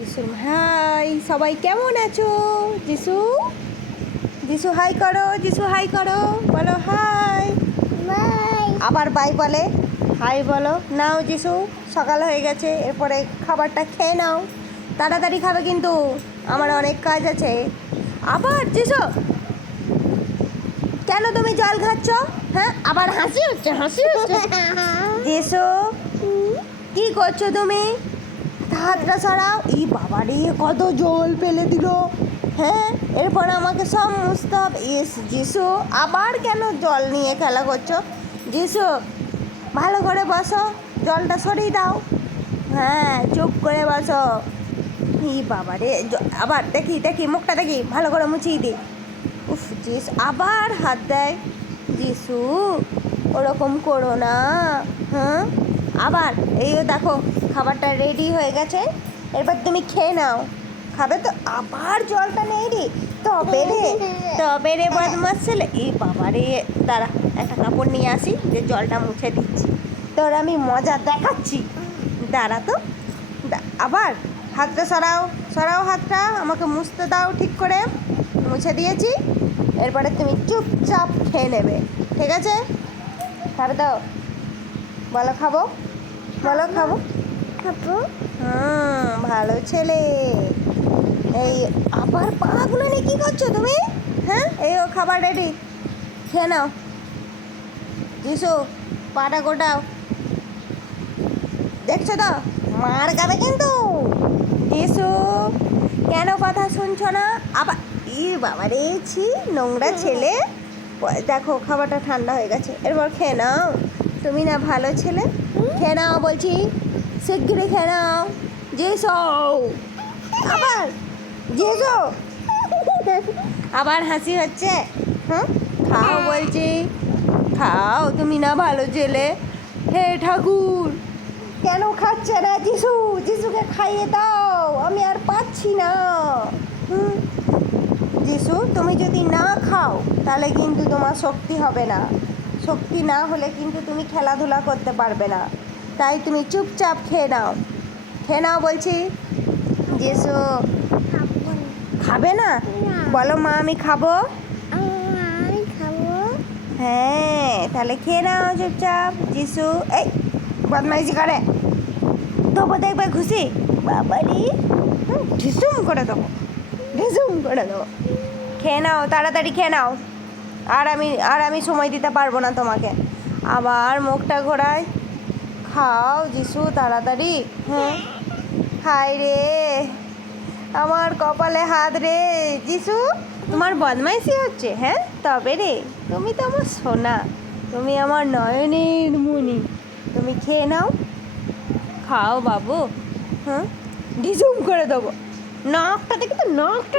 যিশু হাই, সবাই কেমন আছো? যিশু যিশু হাই করো, যিশু হাই করো, বলো হাই। আবার বাই বলে, হাই বলো। নাও যিশু, সকাল হয়ে গেছে, এরপরে খাবারটা খেয়ে নাও। তাড়াতাড়ি খাবে কিন্তু, আমার অনেক কাজ আছে। আবার যিশু, কেন তুমি জল খাচ্ছ? হ্যাঁ, আবার হাসি হচ্ছে, হাসি হচ্ছে। যিশু, কি করছো তুমি? হাতটা সরাও। ই বাবা রে, কত জল ফেলে দিল। হ্যাঁ, এরপর আমাকে সব মুছতে হবে। ইস যিশু, আবার কেন জল নিয়ে খেলা করছো? যিশু, ভালো করে বসো, জলটা সরিয়ে দাও। হ্যাঁ, চুপ করে বসো। ই বাবা রে, আবার দেখি দেখি মুখটা দেখি, ভালো করে মুছিয়ে দিই। উফ যিশু, আবার হাত দেয়। যিশু, ওরকম করো না। হ্যাঁ, আবার এইও দেখো, খাবারটা রেডি হয়ে গেছে, এরপর তুমি খেয়ে নাও। খাবে তো? আবার জলটা নেই রে, তবে রে বদমাস ছেলে। এই বাবা রে, দাঁড়া, একটা কাপড় নিয়ে আসি, যে জলটা মুছে দিচ্ছি, তোর আমি মজা দেখাচ্ছি। দাঁড়া তো, আবার হাতটা সরাও, সরাও হাতটা, আমাকে মুছতে দাও ঠিক করে। মুছে দিয়েছি, এরপরে তুমি চুপচাপ খেয়ে নেবে, ঠিক আছে? খাবে তো? বলো খাবো, বলো খাবো। ভালো ছেলে। এই আবার পাগুলো নিয়ে কী করছো তুমি? হ্যাঁ, এই ও খাবার রেডি, খেয়ে নাও। যিশু, পাটা গোটাও। দেখছো তো, মার খাবে কিন্তু। যিশু, কেন কথা শুনছো না? আবার ই বাবা রে, ছি, নোংরা ছেলে। দেখো খাবারটা ঠান্ডা হয়ে গেছে, এরপর খেয়ে নাও। তুমি না ভালো ছেলে, খেয়ে নাও বলছি, শিগগিরই খেয়ে নাও। যিশু, আবার যিশু, আবার হাসি হচ্ছে। হ্যাঁ, খাও বলছি, খাও, তুমি না ভালো ছেলে। হে ঠাকুর, কেন খাচ্ছে না যিশু? যিশুকে খাইয়ে দাও, আমি আর পাচ্ছি না। যিশু, তুমি যদি না খাও তাহলে কিন্তু তোমার শক্তি হবে না। শক্তি না হলে কিন্তু তুমি খেলাধুলা করতে পারবে না। তাই তুমি চুপচাপ খেয়ে নাও, খেয়ে নাও বলছি। যিশু, খাবে না? বলো মা আমি খাবো। হ্যাঁ, তাহলে খেয়ে নাও চুপচাপ। যিশু, এই বদমাইশি করে, দেবো দেখবে খুশি, বাবারি, ঢিসুম করে দেবো, ঢিসুম করে দেবো। খেয়ে নাও, তাড়াতাড়ি খেয়ে নাও। আর আমি সময় দিতে পারবো না তোমাকে। আবার মুখটা ঘোরায়। খাও যিশু, তাড়াতাড়ি। হ্যাঁ, হায় রে, আমার কপালে হাত রে। যিশু, তোমার বদমাইশি হচ্ছে? হ্যাঁ, তবে রে, তুমি তো আমার সোনা, তুমি আমার নয়নের মণি। তুমি খেয়ে নাও, খাও বাবু। হ্যাঁ, ঢিসুম করে দেবো। নাকটা দেখে তো, নাকটা